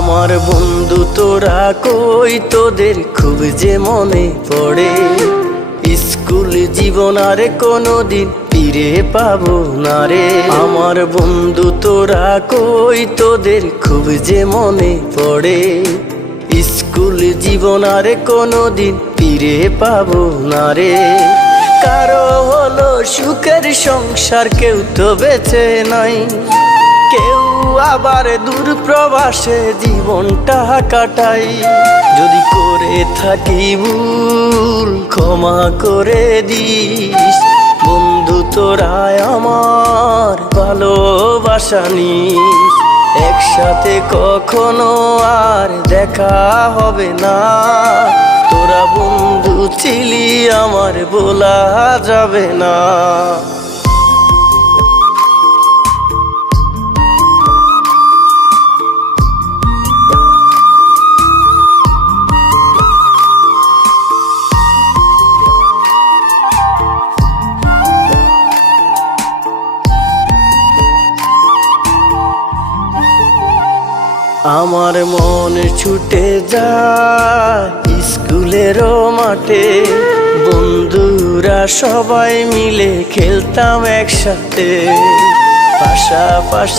আমার বন্ধু তোরা কই, তোদের খুব যে মনে পড়ে। স্কুল জীবন আর কোনোদিন ফিরে পাবো না রে। আমার বন্ধু তোরা কই, তোদের খুব যে মনে পড়ে। স্কুল জীবন আর কোনোদিন ফিরে পাবো না রে। কারো হলো সুখের সংসার, কেউ তো বেঁচে নাই, কেউ আবার দূর প্রবাসে জীবনটা কাটাই। যদি করে থাকি ভুল ক্ষমা করে দিস, বন্ধু তোরা আমার ভালোবাসা নিস। একসাথে কখনো আর দেখা হবে না, তোরা বন্ধু ছিলি আমার বলা যাবে না। আমার মন ছুটে যায় স্কুলেরও মাঠে, বন্ধুরা সবাই মিলে খেলতাম একসাথে পাশাপাশি।